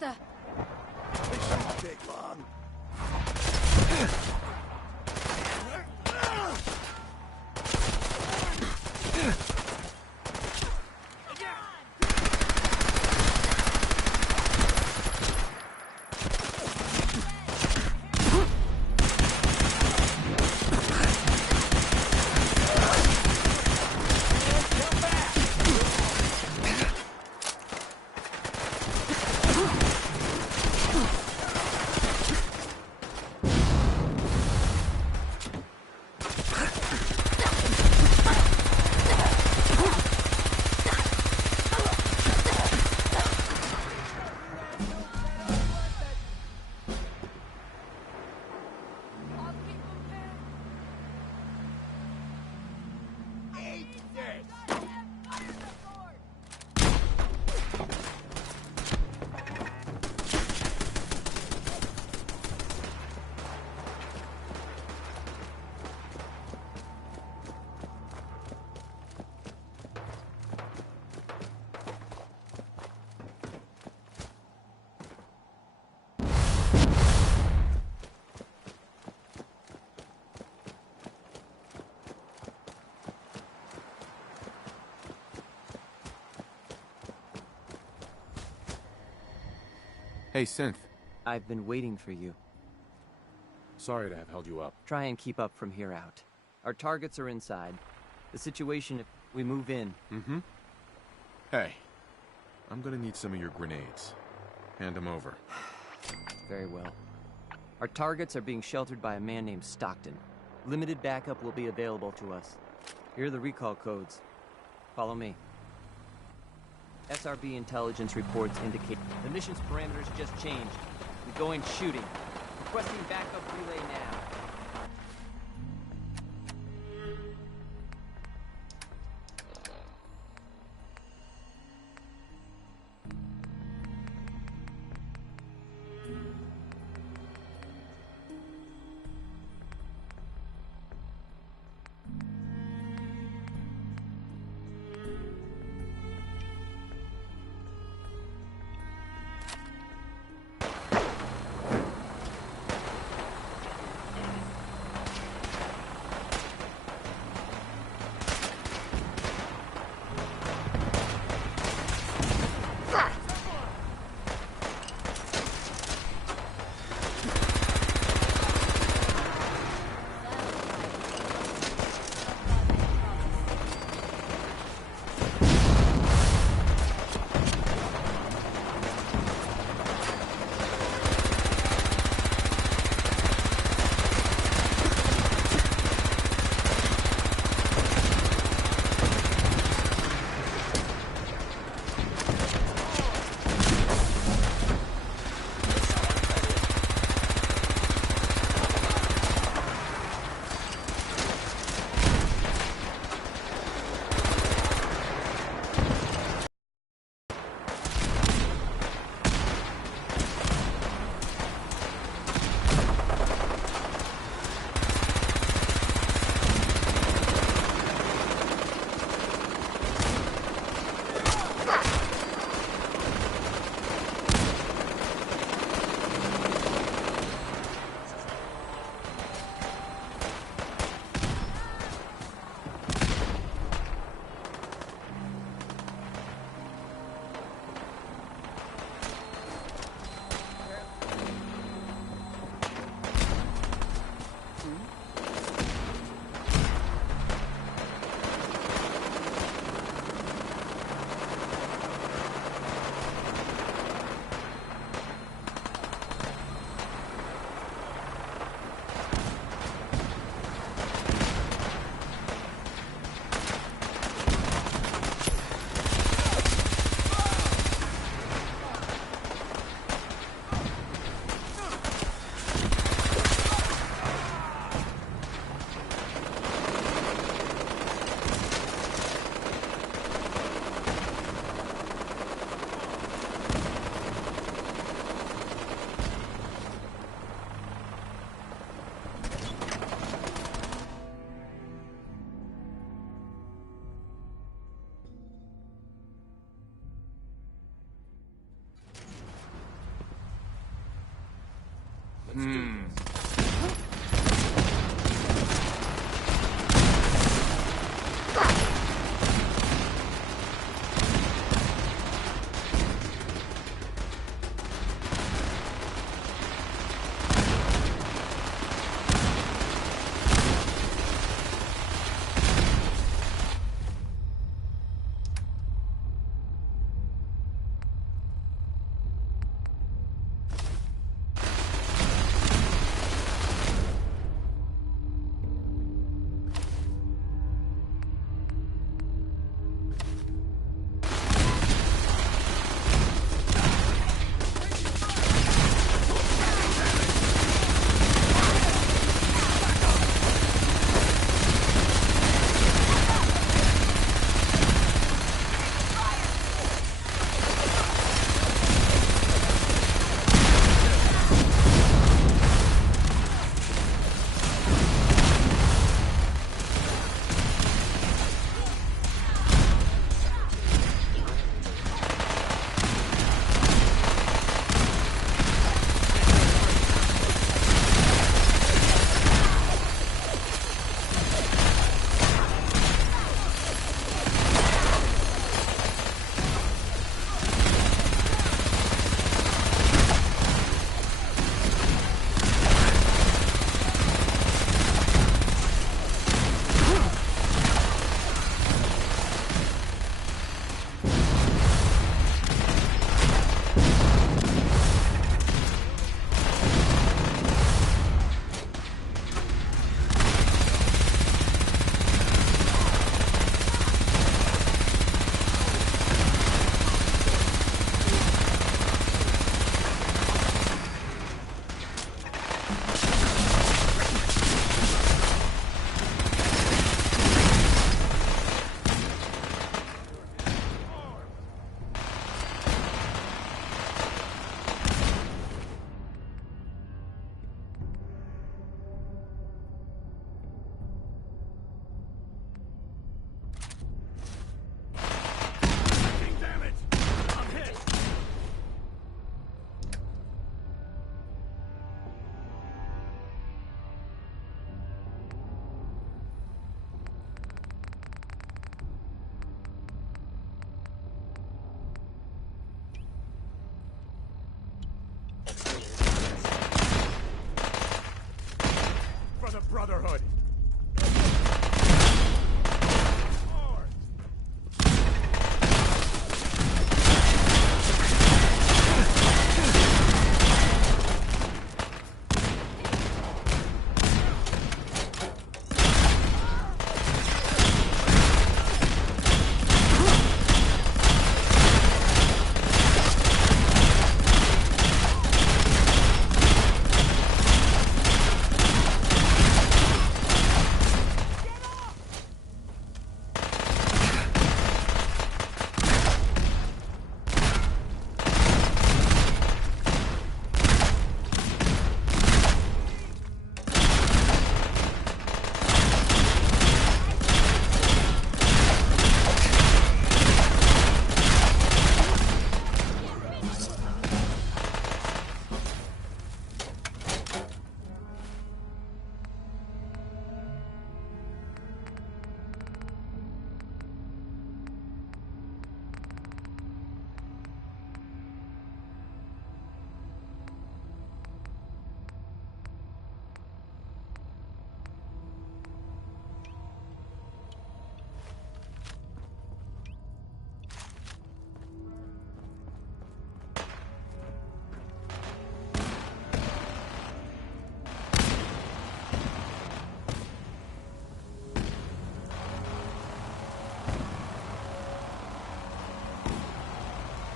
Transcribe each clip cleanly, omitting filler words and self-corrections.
puerta. It shouldn't take long. Hey, Synth. I've been waiting for you. Sorry to have held you up. Try and keep up from here out. Our targets are inside. The situation if we move in. Mm-hmm. Hey, I'm gonna need some of your grenades. Hand them over. Very well. Our targets are being sheltered by a man named Stockton. Limited backup will be available to us. Here are the recall codes. Follow me. SRB intelligence reports indicate the mission's parameters just changed. We're going shooting. Requesting backup relay now.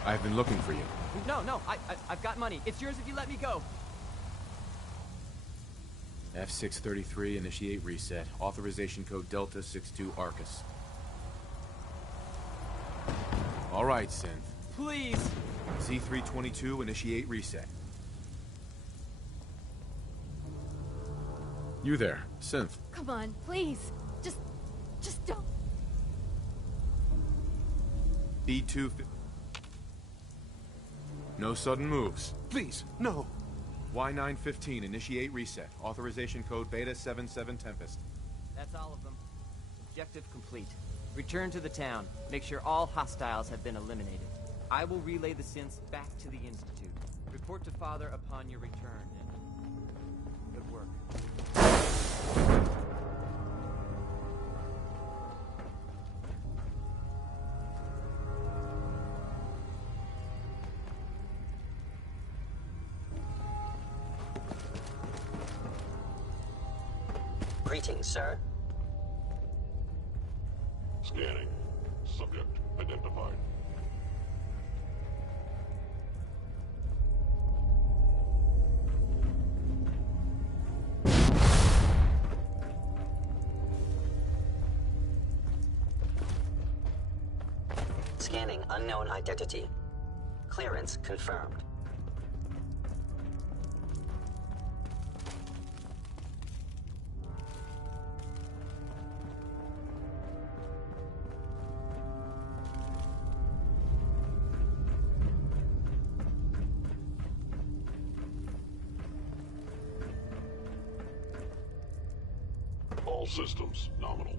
I've been looking for you. No, I've got money. It's yours if you let me go. F633, initiate reset. Authorization code Delta 62 Arcus. All right, Synth. Please. Z322, initiate reset. You there, Synth. Come on, please. Just don't. B2... No sudden moves. Please, no. Y915, initiate reset. Authorization code Beta 77 Tempest. That's all of them. Objective complete. Return to the town. Make sure all hostiles have been eliminated. I will relay the synths back to the Institute. Report to Father upon your return, and good work. Greetings, sir. Scanning. Subject identified. Scanning unknown identity. Clearance confirmed. All systems nominal.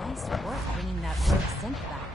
Nice work bringing that rogue synth back.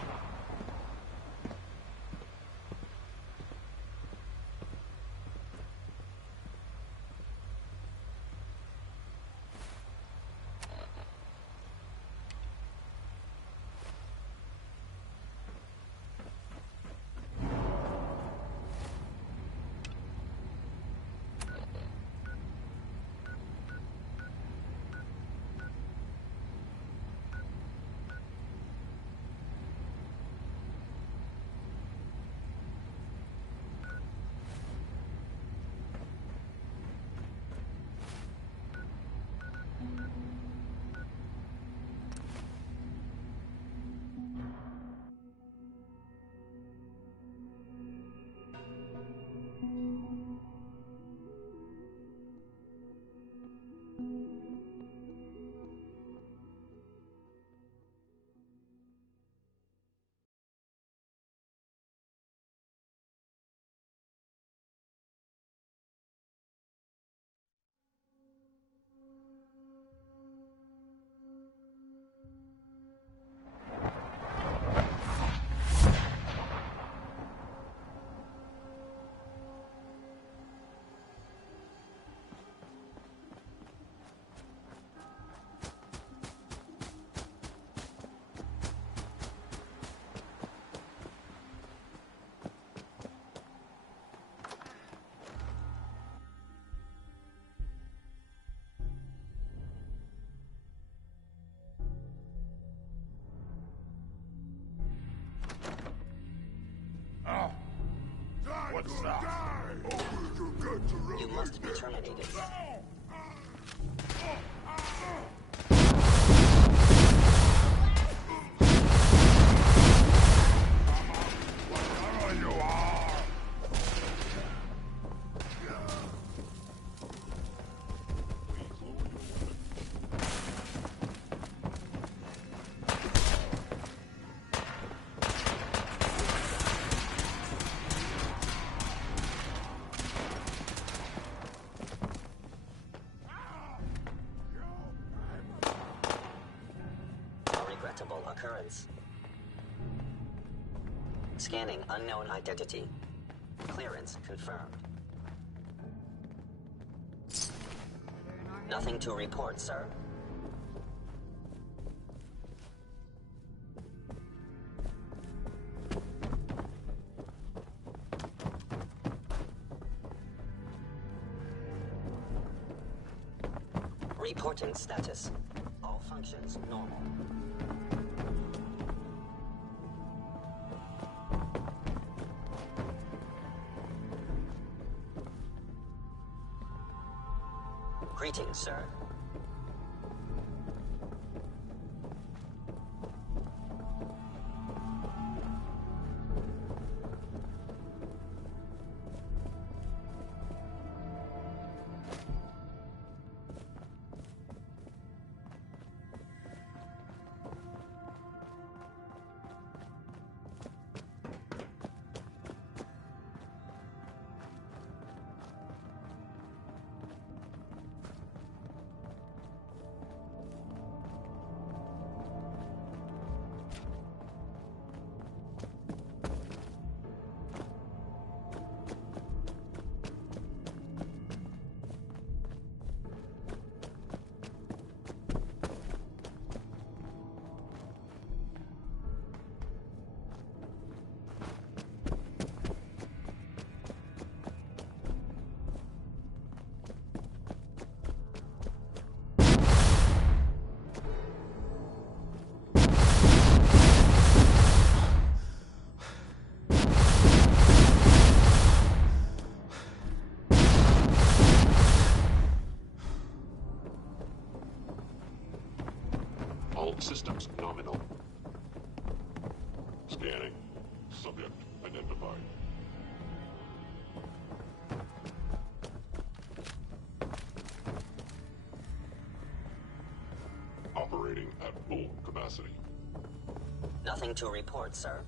unacceptable occurrence. Scanning unknown identity. Clearance confirmed. Nothing to report, sir. Reporting status. All functions normal. Greetings, sir. All systems nominal. Scanning. Subject identified. Operating at full capacity. Nothing to report, sir.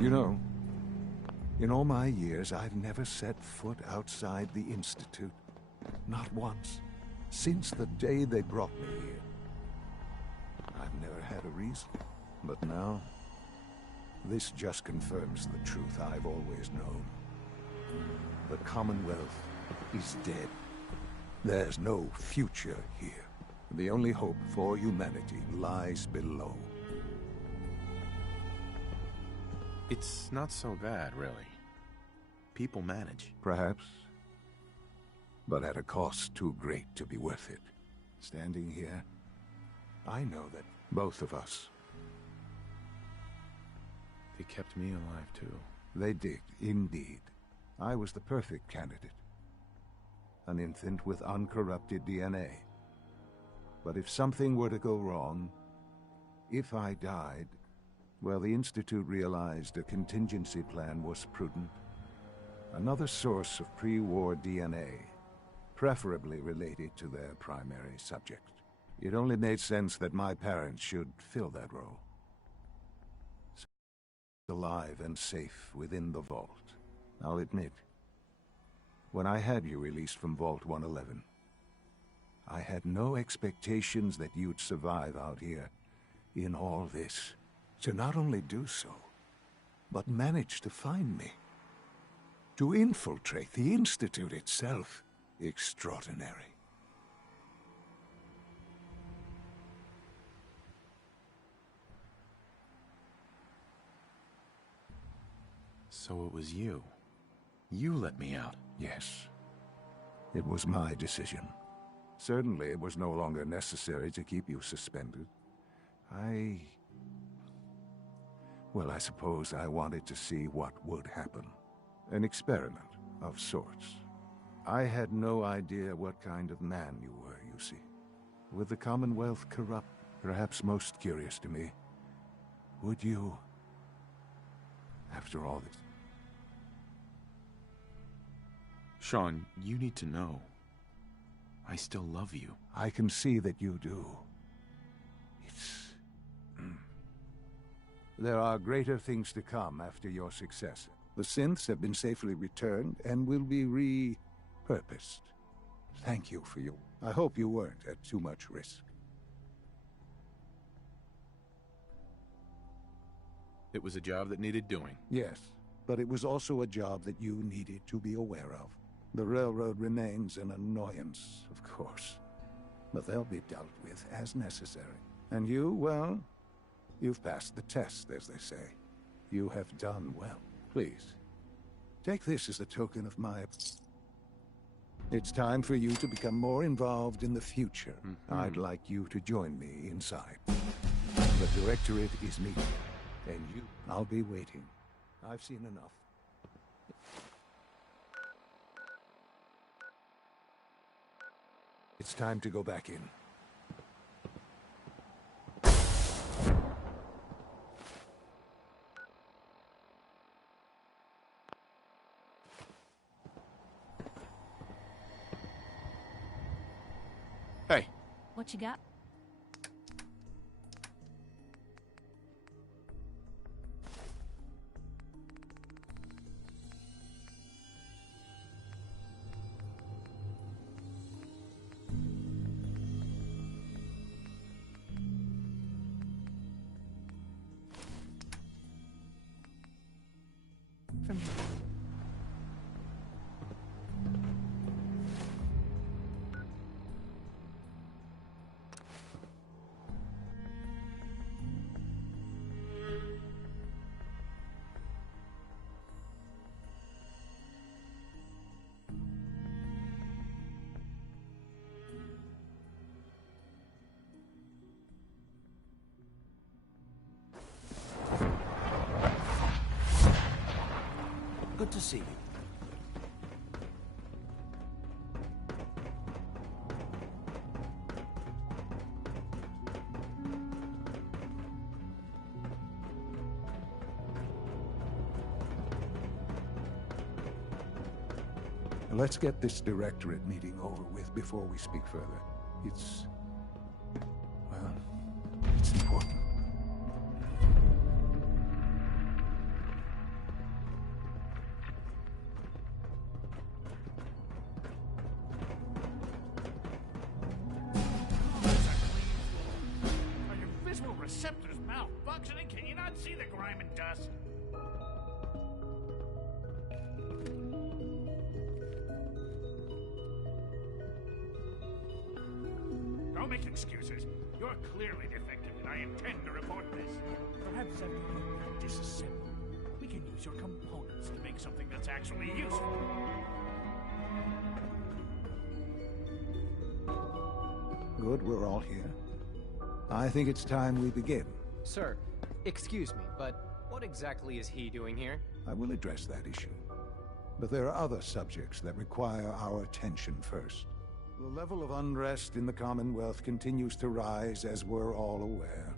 You know, in all my years, I've never set foot outside the Institute. Not once. Since the day they brought me here. I've never had a reason. But now, this just confirms the truth I've always known. The Commonwealth is dead. There's no future here. The only hope for humanity lies below. It's not so bad, really. People manage. Perhaps. But at a cost too great to be worth it. Standing here, I know that both of us... They kept me alive, too. They did, indeed. I was the perfect candidate. An infant with uncorrupted DNA. But if something were to go wrong, if I died, well, the Institute realized a contingency plan was prudent. Another source of pre-war DNA, preferably related to their primary subject. It only made sense that my parents should fill that role. Alive and safe within the vault. I'll admit, when I had you released from Vault 111, I had no expectations that you'd survive out here in all this. To not only do so, but manage to find me. To infiltrate the Institute itself. Extraordinary. So it was you. You let me out. Yes. It was my decision. Certainly it was no longer necessary to keep you suspended. Well, I suppose I wanted to see what would happen. An experiment of sorts. I had no idea what kind of man you were, you see. With the Commonwealth corrupt, perhaps most curious to me, would you, after all this... Sean, you need to know. I still love you. I can see that you do. There are greater things to come after your success. The synths have been safely returned and will be repurposed. Thank you for your... I hope you weren't at too much risk. It was a job that needed doing. Yes, but it was also a job that you needed to be aware of. The railroad remains an annoyance, of course. But they'll be dealt with as necessary. And you, well, you've passed the test, as they say. You have done well. Please, take this as a token of my... It's time for you to become more involved in the future. I'd like you to join me inside. The Directorate is meeting, and you... I'll be waiting. I've seen enough. It's time to go back in. Hey. What you got? Good to see you. Let's get this Directorate meeting over with before we speak further. It's... well, it's important. actual receptor's malfunctioning? Can you not see the grime and dust? Don't make excuses. You're clearly defective, and I intend to report this. Perhaps after you disassemble, we can use your components to make something that's actually useful. Good, we're all here. I think it's time we begin. Sir, excuse me, but what exactly is he doing here? I will address that issue. But there are other subjects that require our attention first. The level of unrest in the Commonwealth continues to rise, as we're all aware.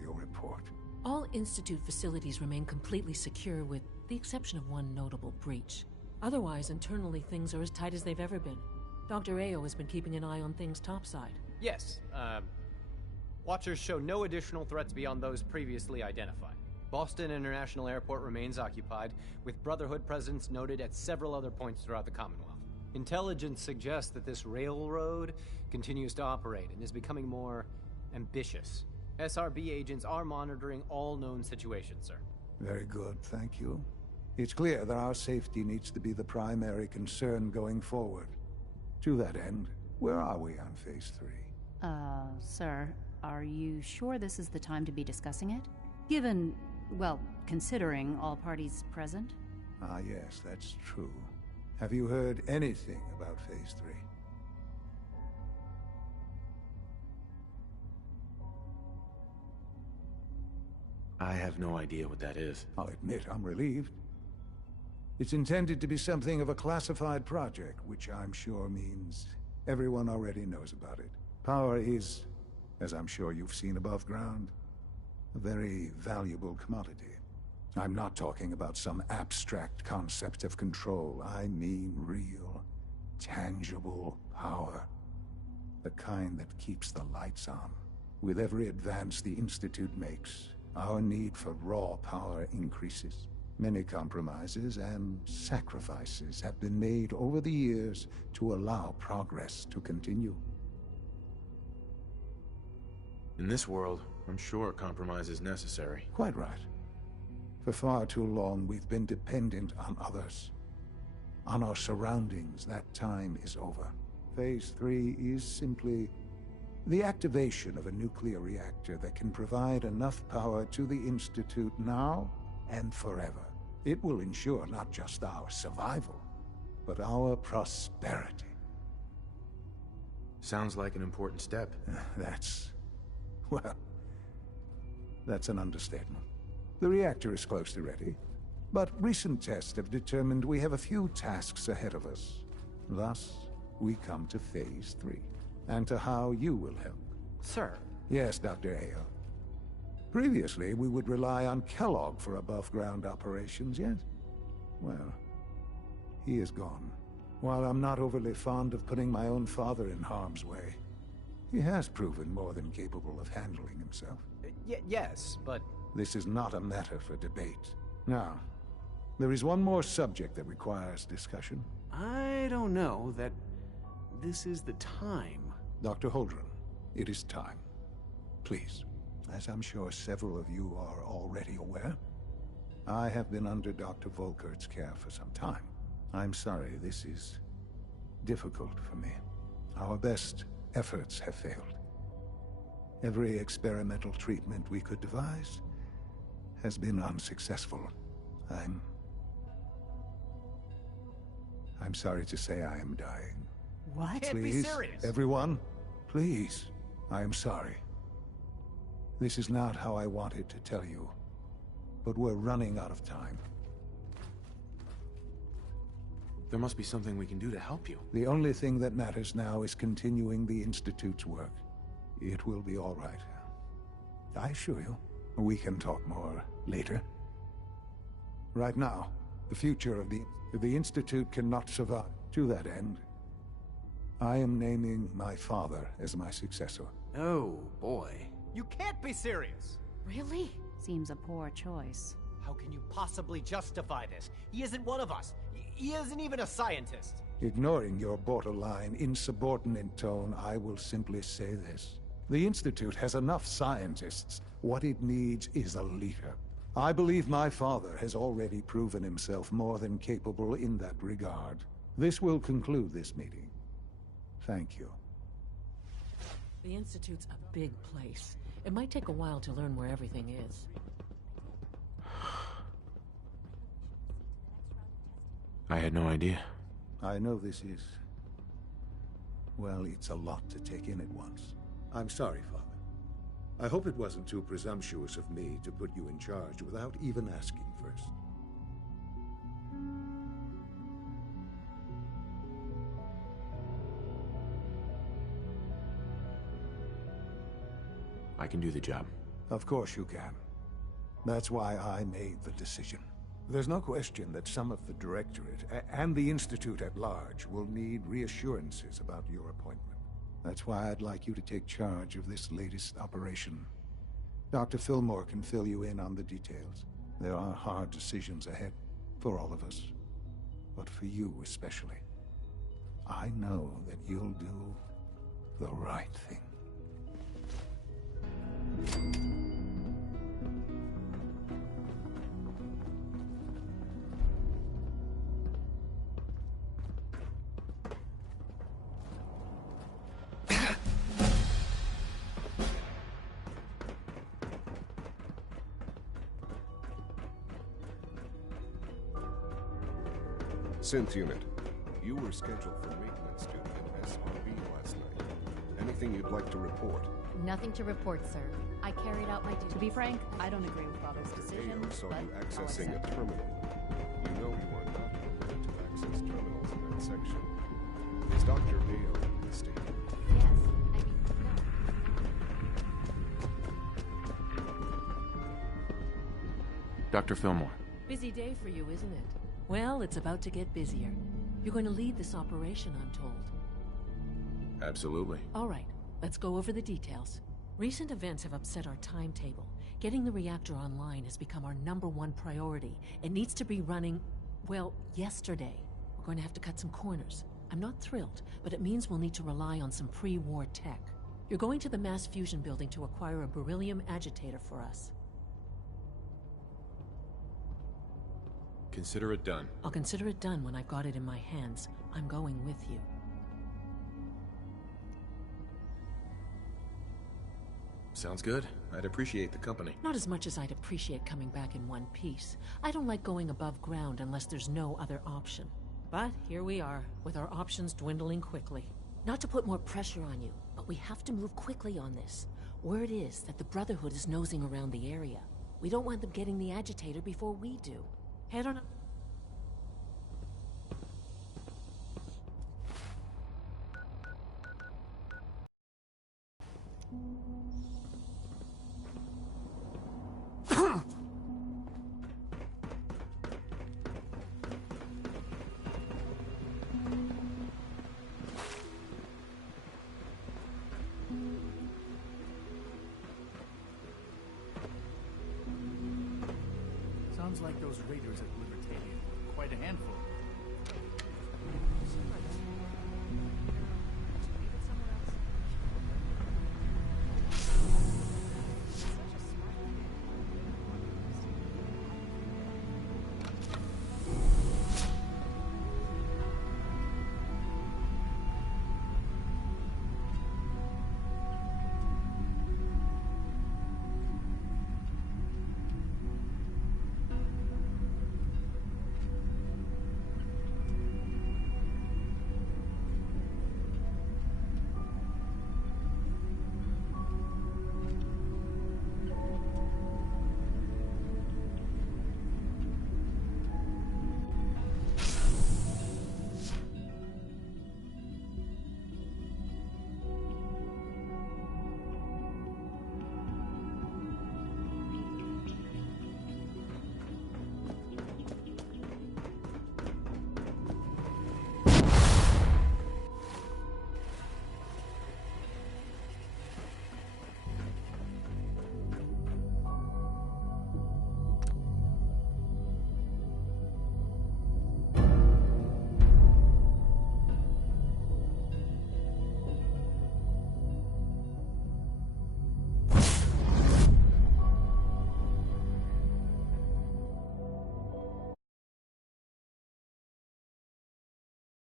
Your report. All Institute facilities remain completely secure with the exception of one notable breach. Otherwise, internally, things are as tight as they've ever been. Dr. Ao has been keeping an eye on things topside. Yes, Watchers show no additional threats beyond those previously identified. Boston International Airport remains occupied, with Brotherhood presence noted at several other points throughout the Commonwealth. Intelligence suggests that this railroad continues to operate and is becoming more ambitious. SRB agents are monitoring all known situations, sir. Very good, thank you. It's clear that our safety needs to be the primary concern going forward. To that end, where are we on Phase 3? Sir, are you sure this is the time to be discussing it? Given, well, considering all parties present? Ah, yes, that's true. Have you heard anything about Phase 3? I have no idea what that is. I'll admit I'm relieved. It's intended to be something of a classified project, which I'm sure means everyone already knows about it. Power is, as I'm sure you've seen above ground, a very valuable commodity. I'm not talking about some abstract concept of control. I mean real, tangible power. The kind that keeps the lights on. With every advance the Institute makes, our need for raw power increases. Many compromises and sacrifices have been made over the years to allow progress to continue. In this world, I'm sure compromise is necessary. Quite right. For far too long, we've been dependent on others. On our surroundings. That time is over. Phase 3 is simply the activation of a nuclear reactor that can provide enough power to the Institute now and forever. It will ensure not just our survival, but our prosperity. Sounds like an important step. Well, that's an understatement. The reactor is close to ready, but recent tests have determined we have a few tasks ahead of us. Thus, we come to Phase 3, and to how you will help. Sir. Yes, Dr. Ao. Previously, we would rely on Kellogg for above-ground operations, yes? Well, he is gone. While I'm not overly fond of putting my own father in harm's way, he has proven more than capable of handling himself. Yes, but... This is not a matter for debate. Now, there is one more subject that requires discussion. I don't know that this is the time. Dr. Holdren, it is time. Please, as I'm sure several of you are already aware, I have been under Dr. Volkert's care for some time. I'm sorry, this is difficult for me. Our best efforts have failed. Every experimental treatment we could devise has been unsuccessful. I'm sorry to say I am dying. What? Can't be serious. Everyone, please. I am sorry. This is not how I wanted to tell you, but we're running out of time. There must be something we can do to help you. The only thing that matters now is continuing the Institute's work. It will be all right. I assure you, we can talk more later. Right now, the future of the Institute cannot survive. To that end, I am naming my father as my successor. Oh, boy. You can't be serious! Really? Seems a poor choice. How can you possibly justify this? He isn't one of us. He isn't even a scientist. Ignoring your borderline, insubordinate tone, I will simply say this. The Institute has enough scientists. What it needs is a leader. I believe my father has already proven himself more than capable in that regard. This will conclude this meeting. Thank you. The Institute's a big place. It might take a while to learn where everything is. I had no idea. I know this is... well, it's a lot to take in at once. I'm sorry, Father. I hope it wasn't too presumptuous of me to put you in charge without even asking first. I can do the job. Of course you can. That's why I made the decision. There's no question that some of the Directorate and the Institute at large will need reassurances about your appointment. That's why I'd like you to take charge of this latest operation. Dr. Fillmore can fill you in on the details. There are hard decisions ahead for all of us, but for you especially. I know that you'll do the right thing. Synth unit, you were scheduled for maintenance duty at SRB last night. Anything you'd like to report? Nothing to report, sir. I carried out my duty. To be frank, I don't agree with Father's decision, AO saw but you I'll accessing accept. a terminal. You know you are not permitted to access terminals in that section. Is Dr. AO in the state? Yes. I mean, no. Dr. Fillmore. Busy day for you, isn't it? Well, it's about to get busier. You're going to lead this operation, I'm told. Absolutely. All right, let's go over the details. Recent events have upset our timetable. Getting the reactor online has become our #1 priority. It needs to be running, well, yesterday. We're going to have to cut some corners. I'm not thrilled, but it means we'll need to rely on some pre-war tech. You're going to the mass fusion building to acquire a beryllium agitator for us. Consider it done. I'll consider it done when I've got it in my hands. I'm going with you. Sounds good. I'd appreciate the company. Not as much as I'd appreciate coming back in one piece. I don't like going above ground unless there's no other option. But here we are, with our options dwindling quickly. Not to put more pressure on you, but we have to move quickly on this. Word is that the Brotherhood is nosing around the area. We don't want them getting the agitator before we do. Head on up. Sounds like those raiders at Libertalia. Quite a handful.